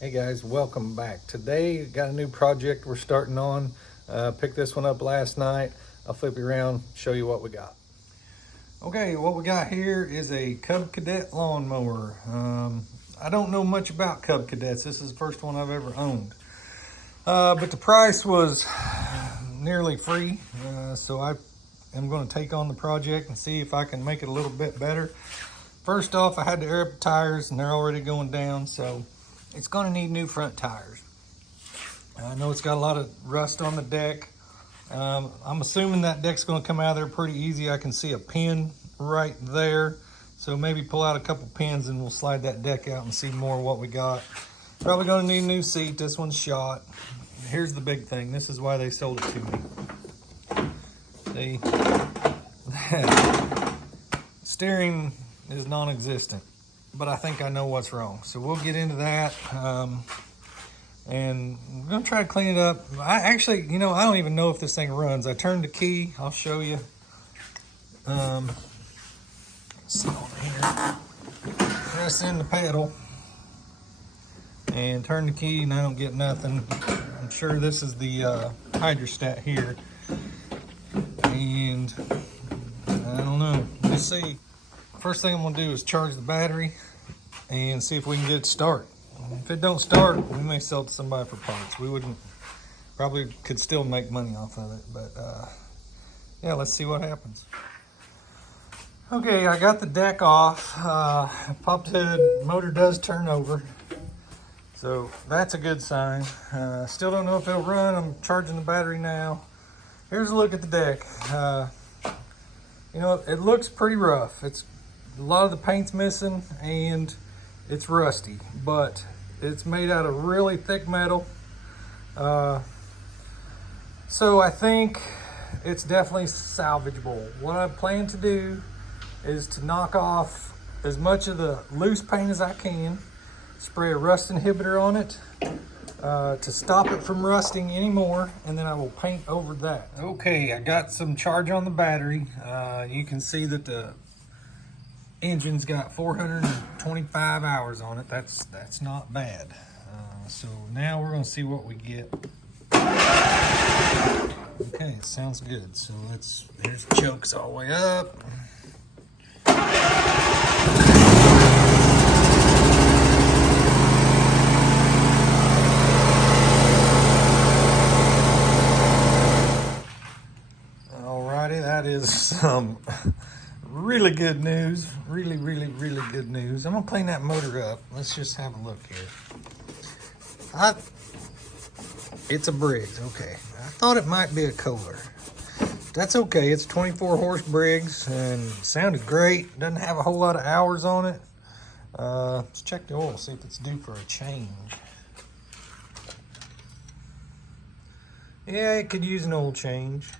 Hey guys, welcome back. Today got a new project we're starting on. Picked this one up last night. I'll flip you around, show you what we got. Okay, what we got here is a Cub Cadet lawnmower. I don't know much about Cub Cadets. This is the first one I've ever owned. But the price was nearly free. So I am going to take on the project and see if I can make it a little bit better. First off, I had to air up the tires and they're already going down, so it's going to need new front tires. I know it's got a lot of rust on the deck. I'm assuming that deck's going to come out of there pretty easy. I can see a pin right there. So maybe pull out a couple pins and we'll slide that deck out and see more of what we got. Probably going to need a new seat. This one's shot. Here's the big thing. This is why they sold it to me. See? Steering is non-existent, but I think I know what's wrong. So we'll get into that. And we're gonna try to clean it up. I actually, I don't even know if this thing runs. I turned the key, I'll show you. See on here, press in the pedal and turn the key and I don't get nothing. I'm sure this is the hydrostat here. And I don't know, let's see. First thing I'm gonna do is charge the battery and see if we can get it to start. If it don't start, we may sell it to somebody for parts. We probably could still make money off of it, but yeah, let's see what happens. Okay, I got the deck off. Popped hood, motor does turn over. So that's a good sign. Still don't know if it'll run. I'm charging the battery now. Here's a look at the deck. It looks pretty rough. A lot of the paint's missing and it's rusty, but it's made out of really thick metal. So I think it's definitely salvageable. What I plan to do is to knock off as much of the loose paint as I can, spray a rust inhibitor on it to stop it from rusting anymore, and then I will paint over that. Okay, I got some charge on the battery. You can see that the engine's got 425 hours on it. That's not bad. So now we're gonna see what we get. Okay, it sounds good. So here's the chokes all the way up. Alrighty, that is some really good news. Really good news. I'm gonna clean that motor up. Let's just have a look here. It's a Briggs, okay. I thought it might be a Kohler. That's okay, it's 24 horse Briggs and sounded great. Doesn't have a whole lot of hours on it. Let's check the oil, see if it's due for a change. Yeah, it could use an oil change.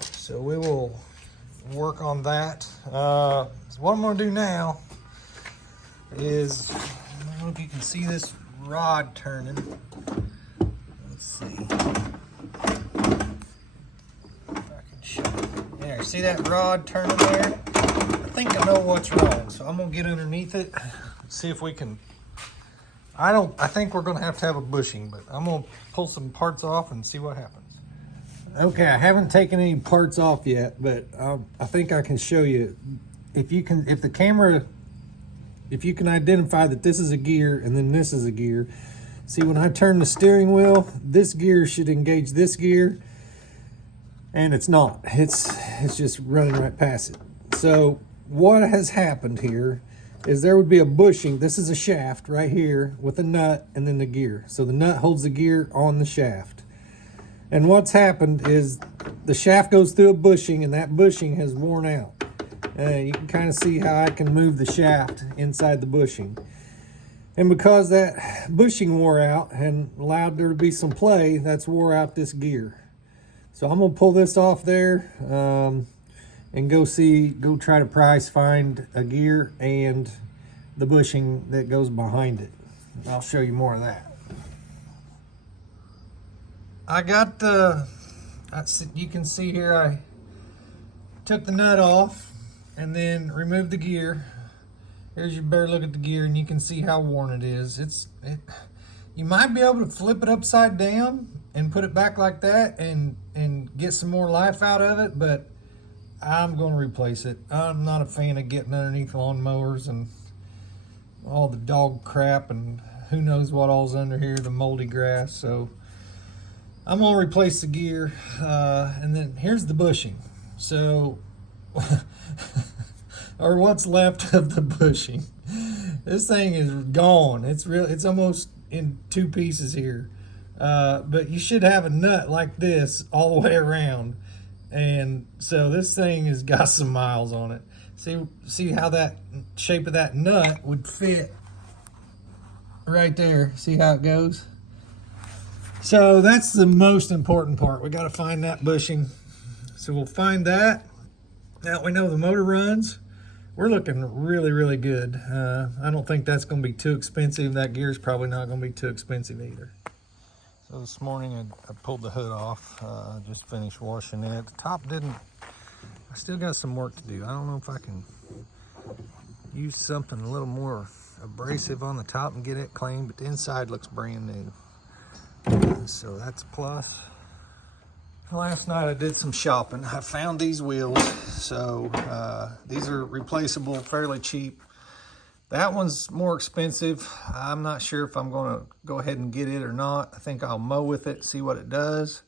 So we will work on that. So what I'm gonna do now is, I don't know if you can see this rod turning. Let's see. If I can show you. There, see that rod turning there? I think I know what's wrong. So I'm gonna get underneath it, see if we can, I think we're gonna have a bushing, but I'm gonna pull some parts off and see what happens. Okay, I haven't taken any parts off yet, but I think I can show you. If you can identify that this is a gear and then this is a gear. See, when I turn the steering wheel, this gear should engage this gear, and it's not. It's just running right past it. So what has happened here is there would be a bushing. This is a shaft right here with a nut and then the gear. So the nut holds the gear on the shaft. And what's happened is the shaft goes through a bushing and that bushing has worn out. You can kind of see how I can move the shaft inside the bushing. And because that bushing wore out and allowed there to be some play, that's wore out this gear. So I'm gonna pull this off there and go try to find a gear and the bushing that goes behind it. I'll show you more of that. I got you can see here, I took the nut off and then removed the gear Here's your better look at the gear, and you can see how worn it is. You might be able to flip it upside down and put it back like that and get some more life out of it, but I'm going to replace it. I'm not a fan of getting underneath lawn mowers and all the dog crap and who knows what all's under here, the moldy grass. So I'm going to replace the gear, and then here's the bushing. So or what's left of the bushing. This thing is gone. It's almost in two pieces here. But you should have a nut like this all the way around. And so this thing has got some miles on it. See how that shape of that nut would fit right there. See how it goes? So that's the most important part. We got to find that bushing. So we'll find that. Now we know the motor runs. We're looking really, really good. I don't think that's going to be too expensive. That gear's probably not going to be too expensive either. So this morning I pulled the hood off. Just finished washing it. The top didn't. I still got some work to do. I don't know if I can use something a little more abrasive on the top and get it clean, but the inside looks brand new. So that's a plus. Last night I did some shopping. I found these wheels. So these are replaceable, fairly cheap. That one's more expensive. I'm not sure if I'm going to go ahead and get it or not. I think I'll mow with it, see what it does,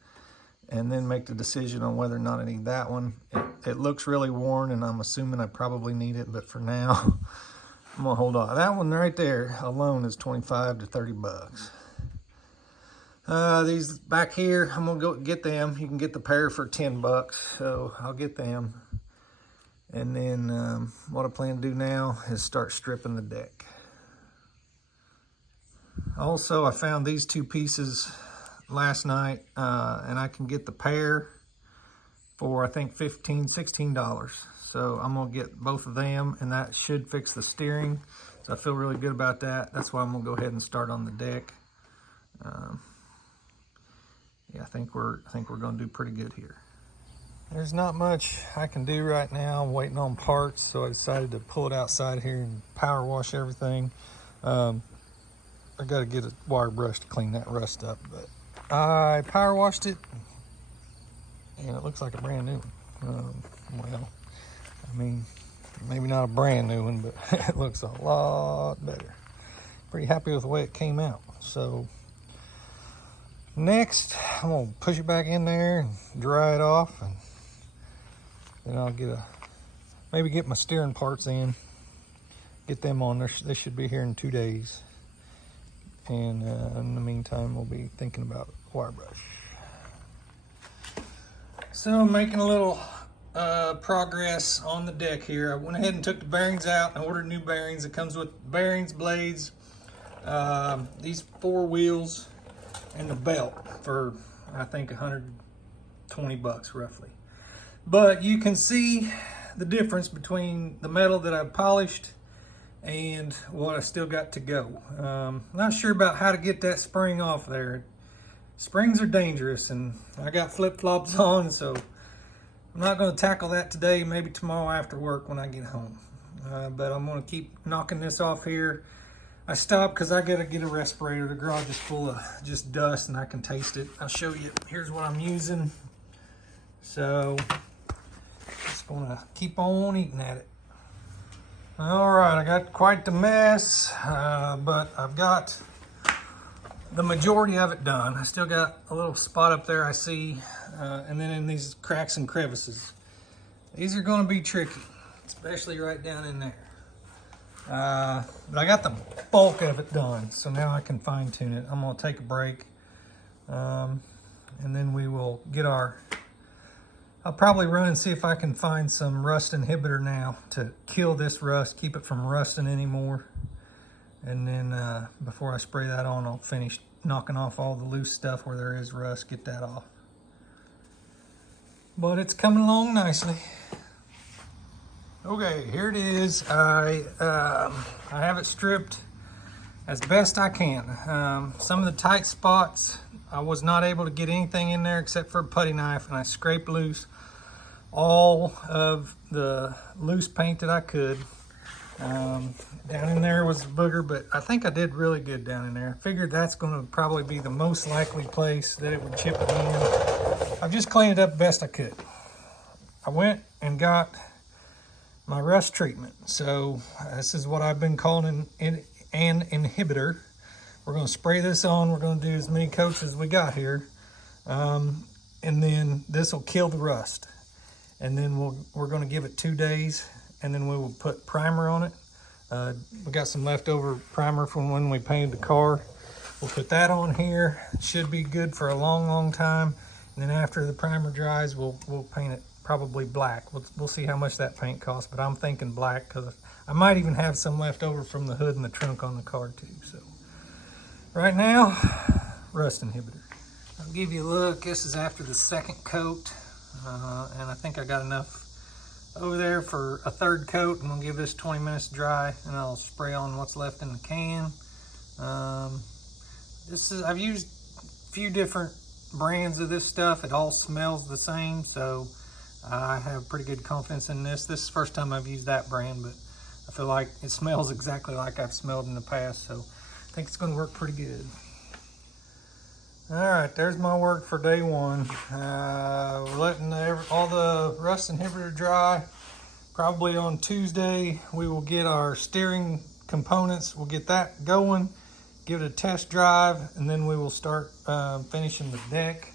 and then make the decision on whether or not I need that one. It looks really worn, and I'm assuming I probably need it, but for now, I'm going to hold on. That one right there alone is 25 to 30 bucks. These back here, I'm going to go get them. You can get the pair for 10 bucks, so I'll get them. And then what I plan to do now is start stripping the deck. Also, I found these two pieces last night, and I can get the pair for I think $16. So I'm gonna get both of them, and that should fix the steering. So I feel really good about that. That's why I'm gonna go ahead and start on the deck. Yeah, I think we're gonna do pretty good here. There's not much I can do right now. I'm waiting on parts, so I decided to pull it outside here and power wash everything. I got to get a wire brush to clean that rust up, but I power washed it, and it looks like a brand new one. Well, I mean, maybe not a brand new one, but it looks a lot better. Pretty happy with the way it came out. So next, I'm gonna push it back in there and dry it off, and then I'll maybe get my steering parts in, get them on there. They should be here in 2 days. And in the meantime, we'll be thinking about wire brush. So I'm making a little progress on the deck here. I went ahead and took the bearings out and ordered new bearings. It comes with bearings, blades, these 4 wheels, and the belt for I think 120 bucks roughly. But you can see the difference between the metal that I've polished and what I still got to go. Not sure about how to get that spring off there. Springs are dangerous, and I got flip-flops on, so I'm not going to tackle that today. Maybe tomorrow after work when I get home. But I'm going to keep knocking this off here. I stopped because I got to get a respirator. The garage is full of just dust, and I can taste it. I'll show you. Here's what I'm using. So just going to keep on eating at it. All right, I got quite the mess, but I've got the majority of it done. I still got a little spot up there I see, and then in these cracks and crevices. These are going to be tricky, especially right down in there. But I got the bulk of it done, so now I can fine tune it. I'm going to take a break, and then we will get I'll probably run and see if I can find some rust inhibitor now to kill this rust, keep it from rusting anymore. And then before I spray that on, I'll finish knocking off all the loose stuff where there is rust, get that off. But it's coming along nicely. Okay, here it is. I have it stripped as best I can. Some of the tight spots, I was not able to get anything in there except for a putty knife, and I scraped loose all of the loose paint that I could. Down in there was a booger, but I think I did really good down in there. I figured that's going to probably be the most likely place that it would chip it in. I've just cleaned it up best I could. I went and got my rust treatment. So this is what I've been calling an inhibitor. We're going to spray this on. We're going to do as many coats as we got here. And then this will kill the rust. And then we're going to give it 2 days, and then we will put primer on it. We got some leftover primer from when we painted the car. We'll put that on here. It should be good for a long time. And then after the primer dries, we'll paint it probably black. We'll see how much that paint costs, but I'm thinking black because I might even have some left over from the hood and the trunk on the car too. So right now, rust inhibitor. I'll give you a look. This is after the second coat, and I think I got enough over there for a third coat. I'm gonna give this 20 minutes to dry, and I'll spray on what's left in the can. I've used a few different brands of this stuff. It all smells the same, so I have pretty good confidence in this. This is the first time I've used that brand, but I feel like it smells exactly like I've smelled in the past, so I think it's gonna work pretty good. All right, there's my work for day one. We're letting all the rust inhibitor dry. Probably on Tuesday, we will get our steering components. We'll get that going, give it a test drive, and then we will start finishing the deck.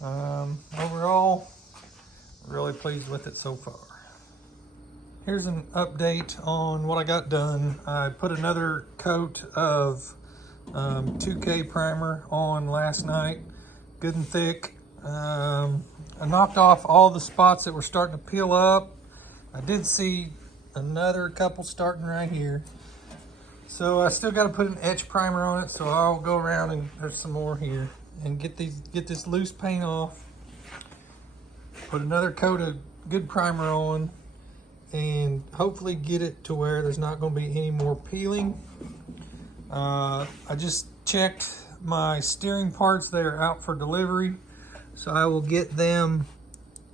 Overall, really pleased with it so far. Here's an update on what I got done. I put another coat of 2K primer on last night, good and thick. I knocked off all the spots that were starting to peel up. I did see another couple starting right here. So I still got to put an etch primer on it, so I'll go around and there's some more here and get this loose paint off. Put another coat of good primer on and hopefully get it to where there's not going to be any more peeling. I just checked my steering parts. They're out for delivery, so I will get them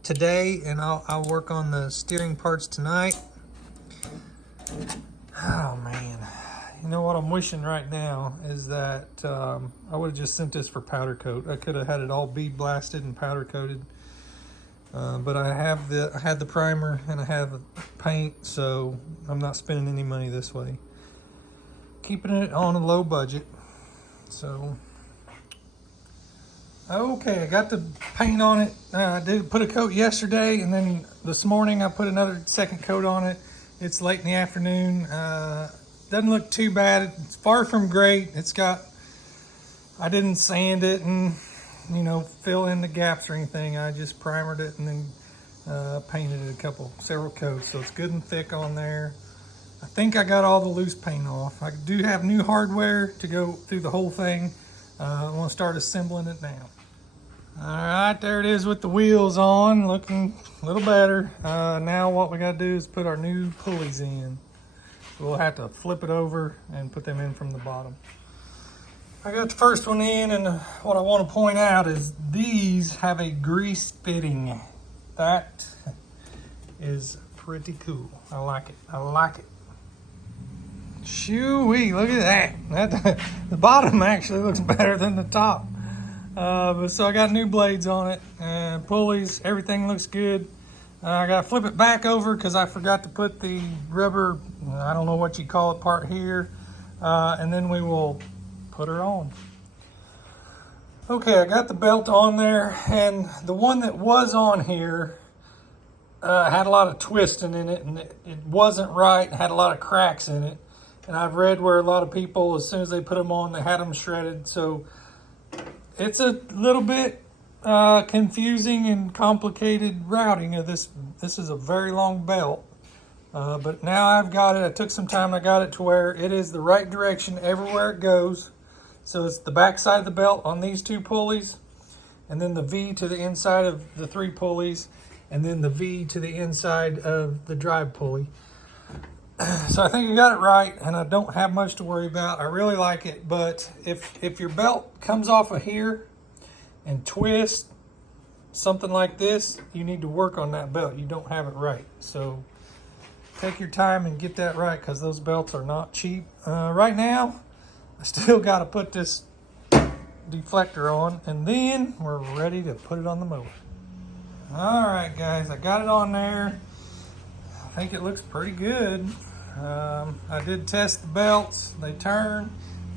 today, and I'll work on the steering parts tonight. Oh man, you know what I'm wishing right now is that I would have just sent this for powder coat. I could have had it all bead blasted and powder coated, but I had the primer and I have the paint, so I'm not spending any money this way. Keeping it on a low budget. So okay, I got the paint on it. I did put a coat yesterday, and then this morning I put another second coat on it. It's late in the afternoon. Doesn't look too bad. It's far from great. I didn't sand it and fill in the gaps or anything. I just primered it and then painted it several coats, so it's good and thick on there. I think I got all the loose paint off. I do have new hardware to go through the whole thing. I want to start assembling it now. All right, there it is with the wheels on, looking a little better. Now what we got to do is put our new pulleys in. We'll have to flip it over and put them in from the bottom. I got the first one in, and what I want to point out is these have a grease fitting. That is pretty cool. I like it. I like it. Shoo-wee, look at that. The bottom actually looks better than the top. So I got new blades on it, pulleys, everything looks good. I got to flip it back over because I forgot to put the rubber, I don't know what you call it, part here. And then we will put her on. Okay, I got the belt on there, and the one that was on here had a lot of twisting in it, and it wasn't right, had a lot of cracks in it. And I've read where a lot of people, as soon as they put them on, they had them shredded. So it's a little bit confusing and complicated routing of this. This is a very long belt. But now I've got it. I took some time. I got it to where it is the right direction everywhere it goes. So it's the back side of the belt on these two pulleys, and then the V to the inside of the 3 pulleys, and then the V to the inside of the drive pulley. So I think I got it right, and I don't have much to worry about. I really like it, but if your belt comes off of here and twists, something like this, you need to work on that belt. You don't have it right. So take your time and get that right, because those belts are not cheap. Right now, I still got to put this deflector on, and then we're ready to put it on the mower. All right, guys, I got it on there. I think it looks pretty good. I did test the belts. They turn.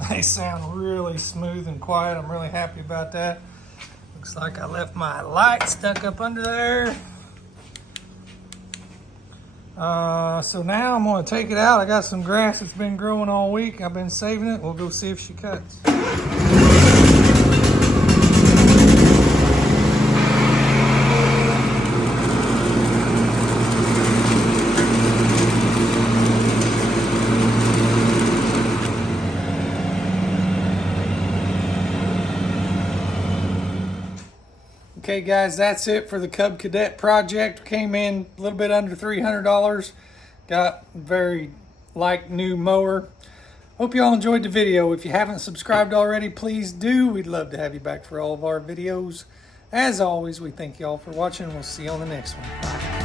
They sound really smooth and quiet. I'm really happy about that. Looks like I left my light stuck up under there. So now I'm going to take it out. I got some grass that's been growing all week. I've been saving it. We'll go see if she cuts. Okay guys, that's it for the Cub Cadet project. Came in a little bit under $300. Got a very light new mower. Hope you all enjoyed the video. If you haven't subscribed already, please do. We'd love to have you back for all of our videos. As always, we thank you all for watching. We'll see you on the next one. Bye.